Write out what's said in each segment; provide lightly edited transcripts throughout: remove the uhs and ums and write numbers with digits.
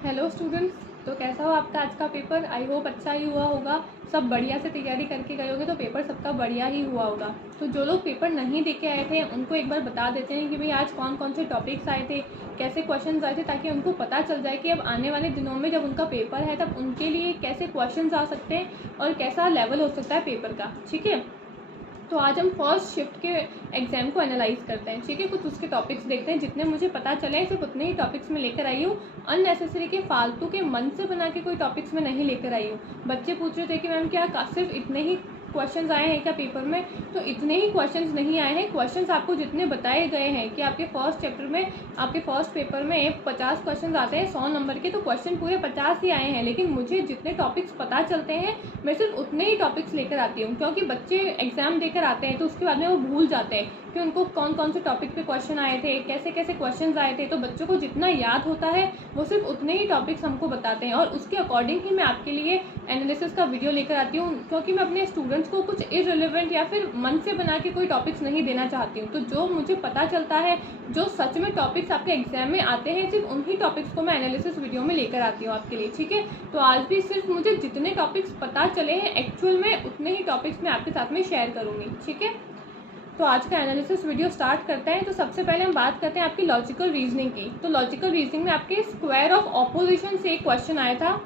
Hello students. तो कैसा हो आपका आज का पेपर? आई होप अच्छा ही हुआ होगा। सब बढ़िया से तैयारी करके गए होंगे तो पेपर सबका बढ़िया ही हुआ होगा। तो जो लोग पेपर नहीं दे के आए थे उनको एक बार बता देते हैं कि भाई आज कौन कौन से टॉपिक्स आए थे, कैसे क्वेश्चंस आए थे, ताकि उनको पता चल जाए कि अब आने वाले दिनों में जब उनका पेपर है तब उनके लिए कैसे क्वेश्चंस आ सकते हैं और कैसा लेवल हो सकता है पेपर का। ठीक है, तो आज हम फर्स्ट शिफ्ट के एग्जाम को एनालाइज करते हैं। ठीक है, कुछ उसके टॉपिक्स देखते हैं। जितने मुझे पता चले सिर्फ उतने ही टॉपिक्स में लेकर आई हूँ। अननेसेसरी के फालतू के मन से बना के कोई टॉपिक्स में नहीं लेकर आई हूँ। बच्चे पूछ रहे थे कि मैम क्या सिर्फ इतने ही क्वेश्चंस आए हैं क्या पेपर में? तो इतने ही क्वेश्चंस नहीं आए हैं। क्वेश्चंस आपको जितने बताए गए हैं कि आपके फर्स्ट चैप्टर में, आपके फर्स्ट पेपर में 50 क्वेश्चंस आते हैं 100 नंबर के, तो क्वेश्चन पूरे 50 ही आए हैं। लेकिन मुझे जितने टॉपिक्स पता चलते हैं मैं सिर्फ उतने ही टॉपिक्स लेकर आती हूँ, क्योंकि बच्चे एग्जाम देकर आते हैं तो उसके बाद में वो भूल जाते हैं कि उनको कौन कौन से टॉपिक पे क्वेश्चन आए थे, कैसे कैसे क्वेश्चंस आए थे। तो बच्चों को जितना याद होता है वो सिर्फ उतने ही टॉपिक्स हमको बताते हैं और उसके अकॉर्डिंग ही मैं आपके लिए एनालिसिस का वीडियो लेकर आती हूँ, क्योंकि मैं अपने स्टूडेंट्स को कुछ इररिलेवेंट या फिर मन से बना के कोई टॉपिक्स नहीं देना चाहती हूँ। तो जो मुझे पता चलता है, जो सच में टॉपिक्स आपके एग्जाम में आते हैं, सिर्फ उन्हीं टॉपिक्स को मैं एनालिसिस वीडियो में लेकर आती हूँ आपके लिए। ठीक है, तो आज भी सिर्फ मुझे जितने टॉपिक्स पता चले हैं एक्चुअल में उतने ही टॉपिक्स मैं आपके साथ में शेयर करूँगी। ठीक है, तो आज का एनालिसिस वीडियो स्टार्ट करते हैं। तो सबसे पहले हम बात करते हैं आपकी लॉजिकल रीजनिंग की। तो लॉजिकल रीजनिंग में आपके स्क्वायर ऑफ ऑपोजिशन से एक क्वेश्चन आया था।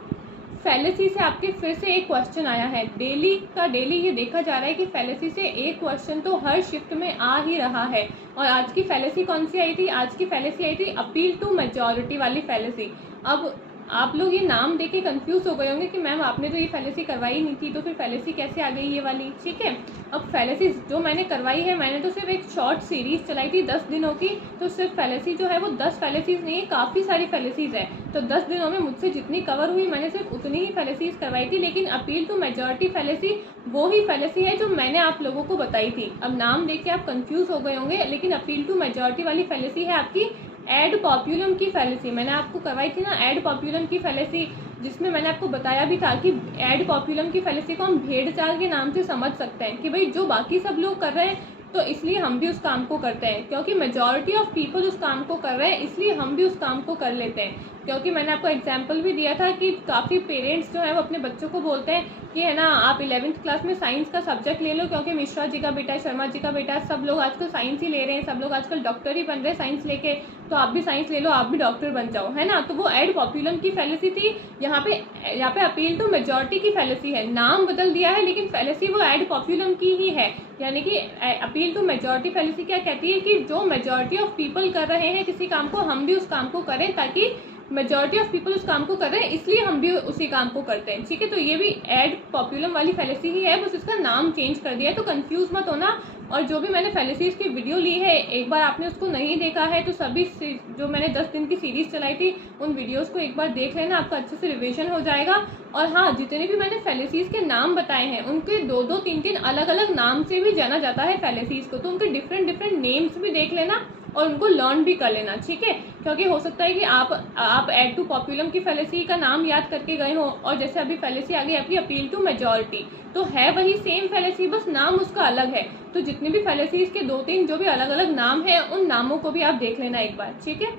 फैलेसी से आपके फिर से एक क्वेश्चन आया है। डेली का डेली ये देखा जा रहा है कि फैलेसी से एक क्वेश्चन तो हर शिफ्ट में आ ही रहा है। और आज की फैलेसी कौन सी आई थी? आज की फैलेसी आई थी अपील टू मेजॉरिटी वाली फैलेसी। अब आप लोग ये नाम देके कंफ्यूज हो गए होंगे कि मैम आपने तो ये फैलेसी करवाई नहीं थी, तो फिर फैलेसी कैसे आ गई ये वाली? ठीक है, अब फैलेसी जो मैंने करवाई है, मैंने तो सिर्फ एक शॉर्ट सीरीज चलाई थी 10 दिनों की। तो सिर्फ फैलेसी जो है वो 10 फैलेसीज नहीं है, काफ़ी सारी फैलेसीज है। तो 10 दिनों में मुझसे जितनी कवर हुई मैंने सिर्फ उतनी ही फैलेसीज करवाई थी। लेकिन अपील टू मेजॉरिटी फैलेसी वो ही फैलेसी है जो मैंने आप लोगों को बताई थी। अब नाम देख के आप कंफ्यूज हो गए होंगे, लेकिन अपील टू मेजॉरिटी वाली फैलेसी है आपकी एड पॉपुलम की फैलेसी। मैंने आपको करवाई थी ना एड पॉपुलम की फैलेसी, जिसमें मैंने आपको बताया भी था कि एड पॉपुलम की फैलेसी को हम भेड़ चाल के नाम से समझ सकते हैं कि भाई जो बाकी सब लोग कर रहे हैं तो इसलिए हम भी उस काम को करते हैं, क्योंकि मेजॉरिटी ऑफ पीपल उस काम को कर रहे हैं इसलिए हम भी उस काम को कर लेते हैं। क्योंकि मैंने आपको एग्जाम्पल भी दिया था कि काफ़ी पेरेंट्स जो है वो अपने बच्चों को बोलते हैं कि है ना आप 11th क्लास में साइंस का सब्जेक्ट ले लो, क्योंकि मिश्रा जी का बेटा, शर्मा जी का बेटा, सब लोग आजकल साइंस ही ले रहे हैं, सब लोग आजकल डॉक्टर ही बन रहे हैं साइंस लेके, तो आप भी साइंस ले लो, आप भी डॉक्टर बन जाओ, है ना। तो वो एड पॉपुलम की फैलेसी थी। यहाँ पे अपील टू मेजॉरिटी की फैलेसी है। नाम बदल दिया है लेकिन फैलेसी वो एड पॉपुलम की ही है। यानी कि अपील टू मेजॉरिटी फैलेसी क्या कहती है कि जो मेजॉरिटी ऑफ पीपल कर रहे हैं किसी काम को, हम भी उस काम को करें, ताकि मेजॉरिटी ऑफ पीपल उस काम को कर रहे हैं इसलिए हम भी उसी काम को करते हैं। ठीक है, तो ये भी एड पॉपुलम वाली फैलेसी ही है, बस इसका नाम चेंज कर दिया है। तो कंफ्यूज मत होना। और जो भी मैंने फैलेसीज की वीडियो ली है, एक बार आपने उसको नहीं देखा है तो सभी जो मैंने 10 दिन की सीरीज चलाई थी उन वीडियोस को एक बार देख लेना, आपका अच्छे से रिविजन हो जाएगा। और हाँ, जितने भी मैंने फैलेसीज के नाम बताए हैं उनके 2-2, 3-3 अलग अलग नाम से भी जाना जाता है फैलेसीज को, तो उनके डिफरेंट नेम्स भी देख लेना और उनको लर्न भी कर लेना। ठीक है, क्योंकि हो सकता है कि आप एड टू पॉपुलम की फैलेसी का नाम याद करके गए हो और जैसे अभी फैलेसी आ गई आपकी अपील टू मेजॉरिटी, तो है वही सेम फैलेसी, बस नाम उसका अलग है। तो जितने भी फैलेसीज के 2-3 जो भी अलग अलग नाम है उन नामों को भी आप देख लेना एक बार। ठीक है,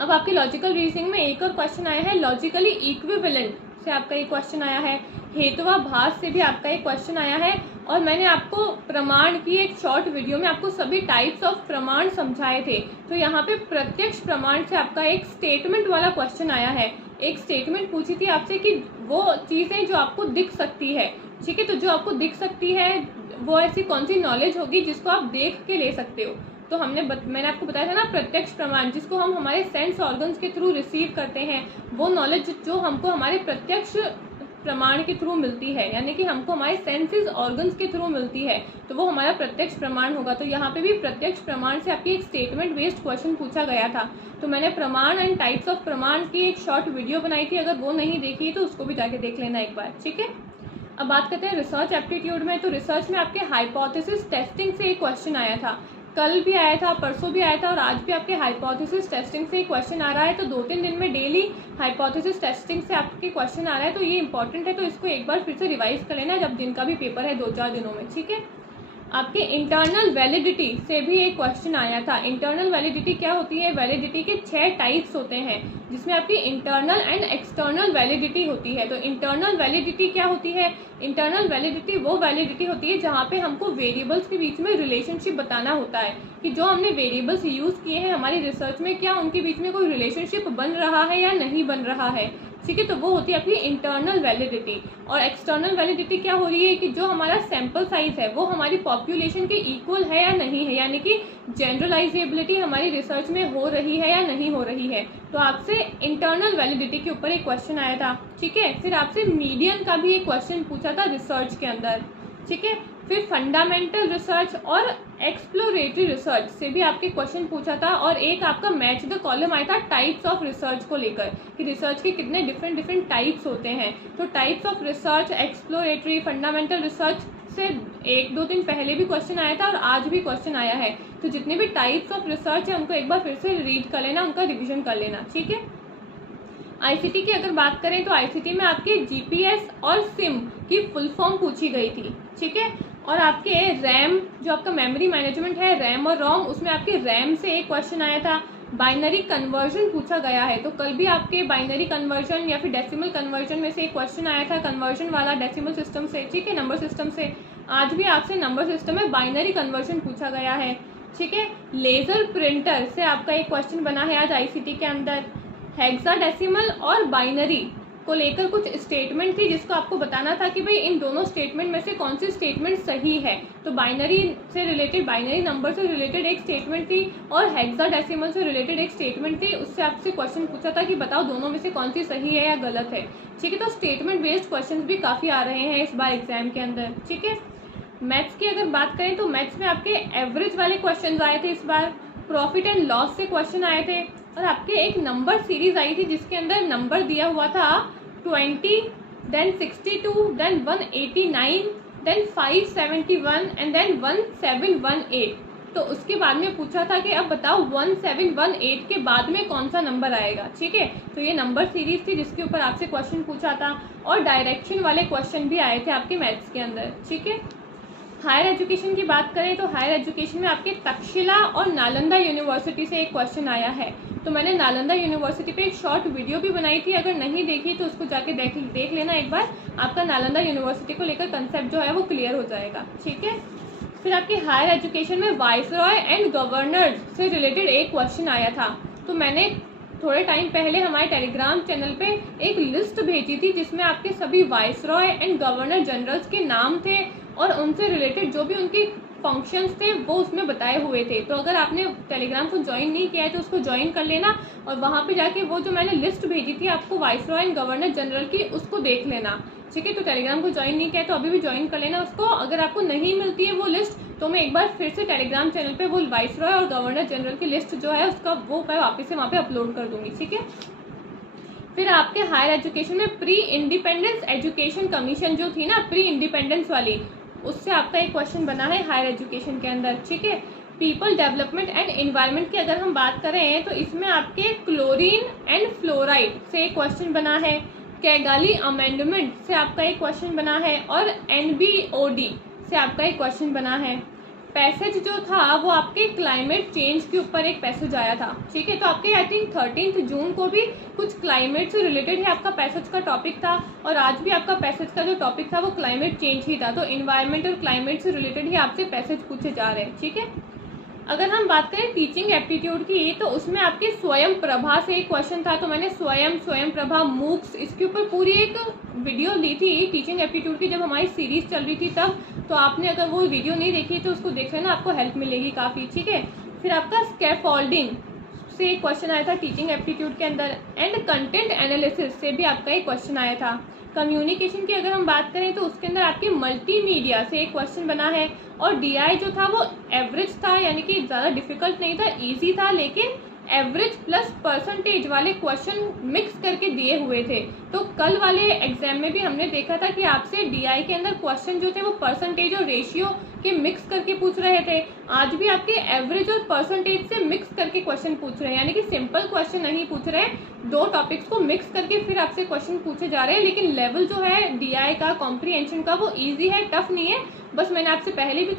अब आपकी लॉजिकल रीजनिंग में एक और क्वेश्चन आया है। लॉजिकली इक्विवेलेंट से आपका एक क्वेश्चन आया है। हेतवाभास से भी आपका एक क्वेश्चन आया है। और मैंने आपको प्रमाण की एक शॉर्ट वीडियो में आपको सभी टाइप्स ऑफ प्रमाण समझाए थे। तो यहाँ पे प्रत्यक्ष प्रमाण से आपका एक स्टेटमेंट वाला क्वेश्चन आया है। एक स्टेटमेंट पूछी थी आपसे कि वो चीज़ें जो आपको दिख सकती है, ठीक है, तो जो आपको दिख सकती है वो ऐसी कौन सी नॉलेज होगी जिसको आप देख के ले सकते हो। तो मैंने आपको बताया था ना प्रत्यक्ष प्रमाण, जिसको हम हमारे सेंस ऑर्गन्स के थ्रू रिसीव करते हैं, वो नॉलेज जो हमको हमारे प्रत्यक्ष प्रमाण के थ्रू मिलती है, यानी कि हमको हमारे सेंसेस ऑर्गन्स के थ्रू मिलती है, तो वो हमारा प्रत्यक्ष प्रमाण होगा। तो यहाँ पे भी प्रत्यक्ष प्रमाण से आपकी एक स्टेटमेंट बेस्ड क्वेश्चन पूछा गया था। तो मैंने प्रमाण एंड टाइप्स ऑफ प्रमाण की एक शॉर्ट वीडियो बनाई थी, अगर वो नहीं देखी तो उसको भी जाके देख लेना एक बार। ठीक है, अब बात करते हैं रिसर्च एप्टीट्यूड में। तो रिसर्च में आपके हाइपोथेसिस टेस्टिंग से एक क्वेश्चन आया था। कल भी आया था, परसों भी आया था और आज भी आपके हाइपोथेसिस टेस्टिंग से क्वेश्चन आ रहा है। तो 2-3 दिन में डेली हाइपोथेसिस टेस्टिंग से आपके क्वेश्चन आ रहा है, तो ये इंपॉर्टेंट है। तो इसको एक बार फिर से रिवाइज कर लेना जब दिन का भी पेपर है 2-4 दिनों में। ठीक है, आपके इंटरनल वैलिडिटी से भी एक क्वेश्चन आया था। इंटरनल वैलिडिटी क्या होती है? वैलिडिटी के 6 टाइप्स होते हैं, जिसमें आपकी इंटरनल एंड एक्सटर्नल वैलिडिटी होती है। तो इंटरनल वैलिडिटी क्या होती है? इंटरनल वैलिडिटी वो वैलिडिटी होती है जहाँ पे हमको वेरिएबल्स के बीच में रिलेशनशिप बताना होता है कि जो हमने वेरिएबल्स यूज़ किए हैं हमारी रिसर्च में, क्या उनके बीच में कोई रिलेशनशिप बन रहा है या नहीं बन रहा है। ठीक है, तो वो होती है आपकी इंटरनल वैलिडिटी। और एक्सटर्नल वैलिडिटी क्या हो रही है कि जो हमारा सैंपल साइज है वो हमारी पॉपुलेशन के इक्वल है या नहीं है, यानी कि जनरलाइजेबिलिटी हमारी रिसर्च में हो रही है या नहीं हो रही है। तो आपसे इंटरनल वैलिडिटी के ऊपर एक क्वेश्चन आया था। ठीक है, फिर आपसे मीडियन का भी एक क्वेश्चन पूछा था रिसर्च के अंदर। ठीक है, फिर फंडामेंटल रिसर्च और एक्सप्लोरेटरी रिसर्च से भी आपके क्वेश्चन पूछा था। और एक आपका मैच द कॉलम आया था टाइप्स ऑफ रिसर्च को लेकर कि रिसर्च के कितने डिफरेंट टाइप्स होते हैं। तो types of research, exploratory, fundamental research से 1-2 दिन पहले भी क्वेश्चन आया था और आज भी क्वेश्चन आया है। तो जितने भी टाइप्स ऑफ रिसर्च है उनको एक बार फिर से रीड कर लेना, उनका रिविजन कर लेना। ठीक है, आईसीटी की अगर बात करें तो आईसीटी में आपके जीपीएस और सिम की फुल फॉर्म पूछी गई थी। ठीक है, और आपके रैम, जो आपका मेमोरी मैनेजमेंट है, रैम और रोम, उसमें आपके रैम से एक क्वेश्चन आया था। बाइनरी कन्वर्जन पूछा गया है, तो कल भी आपके बाइनरी कन्वर्जन या फिर डेसिमल कन्वर्जन में से एक क्वेश्चन आया था कन्वर्जन वाला डेसिमल सिस्टम से। ठीक है, नंबर सिस्टम से। आज भी आपसे नंबर सिस्टम में बाइनरी कन्वर्जन पूछा गया है। ठीक है, लेजर प्रिंटर से आपका एक क्वेश्चन बना है आज आईसीटी के अंदर। हेक्साडेसिमल और बाइनरी को लेकर कुछ स्टेटमेंट थी जिसको आपको बताना था कि भाई इन दोनों स्टेटमेंट में से कौन सी स्टेटमेंट सही है। तो बाइनरी से रिलेटेड, बाइनरी नंबर से रिलेटेड एक स्टेटमेंट थी और हेक्साडेसिमल से रिलेटेड एक स्टेटमेंट थी। उससे आपसे क्वेश्चन पूछा था कि बताओ दोनों में से कौन सी सही है या गलत है। ठीक है, तो स्टेटमेंट बेस्ड क्वेश्चन भी काफ़ी आ रहे हैं इस बार एग्जाम के अंदर। ठीक है, मैथ्स की अगर बात करें तो मैथ्स में आपके एवरेज वाले क्वेश्चन आए थे इस बार। प्रॉफिट एंड लॉस से क्वेश्चन आए थे और आपके एक नंबर सीरीज आई थी जिसके अंदर नंबर दिया हुआ था 20, then 62, then 189, then 571 and then 1718। तो उसके बाद में पूछा था कि अब बताओ 1718 के बाद में कौन सा नंबर आएगा। ठीक है, तो ये नंबर सीरीज थी जिसके ऊपर आपसे क्वेश्चन पूछा था। और डायरेक्शन वाले क्वेश्चन भी आए थे आपके मैथ्स के अंदर। ठीक है, हायर एजुकेशन की बात करें तो हायर एजुकेशन में आपके तक्षशिला और नालंदा यूनिवर्सिटी से एक क्वेश्चन आया है। तो मैंने नालंदा यूनिवर्सिटी पे एक शॉर्ट वीडियो भी बनाई थी, अगर नहीं देखी तो उसको जाके देख लेना एक बार। आपका नालंदा यूनिवर्सिटी को लेकर कंसेप्ट जो है वो क्लियर हो जाएगा। ठीक है, फिर आपकी हायर एजुकेशन में वाइसरॉय एंड गवर्नर से रिलेटेड एक क्वेश्चन आया था। तो मैंने थोड़े टाइम पहले हमारे टेलीग्राम चैनल पे एक लिस्ट भेजी थी जिसमें आपके सभी वाइसरॉय एंड गवर्नर जनरल्स के नाम थे और उनसे रिलेटेड जो भी उनकी फंक्शंस थे वो उसमें बताए हुए थे। तो अगर आपने टेलीग्राम को ज्वाइन नहीं किया है तो उसको ज्वाइन कर लेना और वहाँ पे जाके वो जो मैंने लिस्ट भेजी थी आपको वाइसरॉय एंड गवर्नर जनरल की, उसको देख लेना। ठीक है, तो टेलीग्राम को ज्वाइन नहीं किया है तो अभी भी ज्वाइन कर लेना उसको। अगर आपको नहीं मिलती है वो लिस्ट तो मैं एक बार फिर से टेलीग्राम चैनल पे वो वाइसरॉय और गवर्नर जनरल की लिस्ट जो है उसका वो मैं वापस से वहाँ पे अपलोड कर दूंगी। ठीक है, फिर आपके हायर एजुकेशन में प्री इंडिपेंडेंस एजुकेशन कमीशन जो थी ना, प्री इंडिपेंडेंस वाली, उससे आपका एक क्वेश्चन बना है हायर एजुकेशन के अंदर। ठीक है, पीपल डेवलपमेंट एंड एनवायरनमेंट की अगर हम बात करें तो इसमें आपके क्लोरीन एंड फ्लोराइड से एक क्वेश्चन बना है। कैगाली अमेंडमेंट से आपका एक क्वेश्चन बना है और एनबीओडी से आपका एक क्वेश्चन बना है। पैसेज जो था वो आपके क्लाइमेट चेंज के ऊपर एक पैसेज आया था। ठीक है, तो आपके आई थिंक 13 जून को भी कुछ क्लाइमेट से रिलेटेड ही आपका पैसेज का टॉपिक था और आज भी आपका पैसेज का जो टॉपिक था वो क्लाइमेट चेंज ही था। तो इन्वायरमेंट और क्लाइमेट से रिलेटेड ही आपसे पैसेज पूछे जा रहे हैं। ठीक है, अगर हम बात करें टीचिंग एप्टीट्यूड की तो उसमें आपके स्वयं प्रभा से एक क्वेश्चन था। तो मैंने स्वयं प्रभा मूक्स इसके ऊपर पूरी एक वीडियो ली थी टीचिंग एप्टीट्यूड की जब हमारी सीरीज चल रही थी तब। तो आपने अगर वो वीडियो नहीं देखी तो उसको देख लेना, आपको हेल्प मिलेगी काफ़ी। ठीक है, फिर आपका स्कैफोल्डिंग से एक क्वेश्चन आया था टीचिंग एप्टीट्यूड के अंदर एंड कंटेंट एनालिसिस से भी आपका एक क्वेश्चन आया था। कम्युनिकेशन की अगर हम बात करें तो उसके अंदर आपके मल्टीमीडिया से एक क्वेश्चन बना है और डीआई जो था वो एवरेज था, यानी कि ज़्यादा डिफिकल्ट नहीं था, इजी था, लेकिन एवरेज प्लस परसेंटेज वाले क्वेश्चन मिक्स करके दिए हुए थे। तो कल वाले एग्जाम में भी हमने देखा था कि आपसे डीआई के अंदर क्वेश्चन जो थे वो परसेंटेज और रेशियो कि मिक्स करके पूछ रहे थे, आज भी आपके एवरेज और परसेंटेज से मिक्स करके क्वेश्चन पूछ रहे हैं, यानी कि सिंपल क्वेश्चन नहीं पूछ रहे, दो टॉपिक्स को मिक्स करके फिर आपसे क्वेश्चन पूछे जा रहे हैं। लेकिन लेवल जो है डीआई का, कॉम्प्रीहेंशन का, वो ईजी है, टफ नहीं है। बस मैंने आपसे पहले भी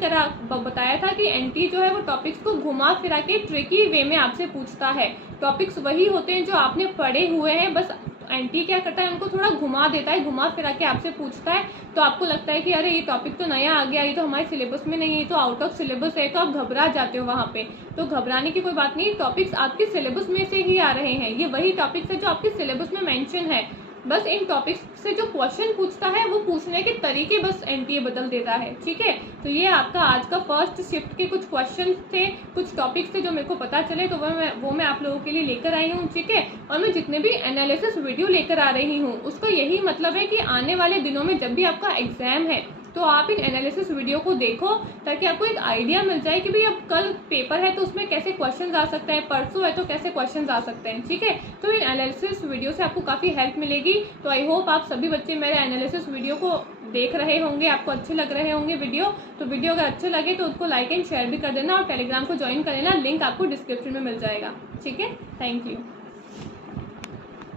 बताया था कि एनटी जो है वो टॉपिक्स को घुमा फिरा के ट्रिकी वे में आपसे पूछता है। टॉपिक्स वही होते हैं जो आपने पढ़े हुए हैं, बस एनटी क्या करता है, उनको थोड़ा घुमा देता है, घुमा फिरा के आपसे पूछता है। तो आपको लगता है कि अरे ये टॉपिक तो नया आ गया, ये तो हमारे सिलेबस में नहीं है, ये तो आउट ऑफ सिलेबस है, तो आप घबरा जाते हो वहाँ पे। तो घबराने की कोई बात नहीं, टॉपिक्स आपके सिलेबस में से ही आ रहे हैं, ये वही टॉपिक्स है जो आपके सिलेबस में मेंशन है। बस इन टॉपिक्स से जो क्वेश्चन पूछता है वो पूछने के तरीके बस एनटीए बदल देता है, ठीक है। तो ये आपका आज का फर्स्ट शिफ्ट के कुछ क्वेश्चन थे, कुछ टॉपिक्स थे जो मेरे को पता चले, तो वो मैं आप लोगों के लिए लेकर आई हूँ, ठीक है। और मैं जितने भी एनालिसिस वीडियो लेकर आ रही हूँ उसका यही मतलब है कि आने वाले दिनों में जब भी आपका एग्जाम है तो आप इन एनालिसिस वीडियो को देखो, ताकि आपको एक आइडिया मिल जाए कि भाई अब कल पेपर है तो उसमें कैसे क्वेश्चंस आ सकते हैं, परसों है तो कैसे क्वेश्चंस आ सकते हैं, ठीक है। तो इन एनालिसिस वीडियो से आपको काफ़ी हेल्प मिलेगी। तो आई होप आप सभी बच्चे मेरे एनालिसिस वीडियो को देख रहे होंगे, आपको अच्छे लग रहे होंगे वीडियो। तो वीडियो अगर अच्छे लगे तो उसको लाइक एंड शेयर भी कर देना, और टेलीग्राम को ज्वाइन कर लेना, लिंक आपको डिस्क्रिप्शन में मिल जाएगा, ठीक है। Thank you.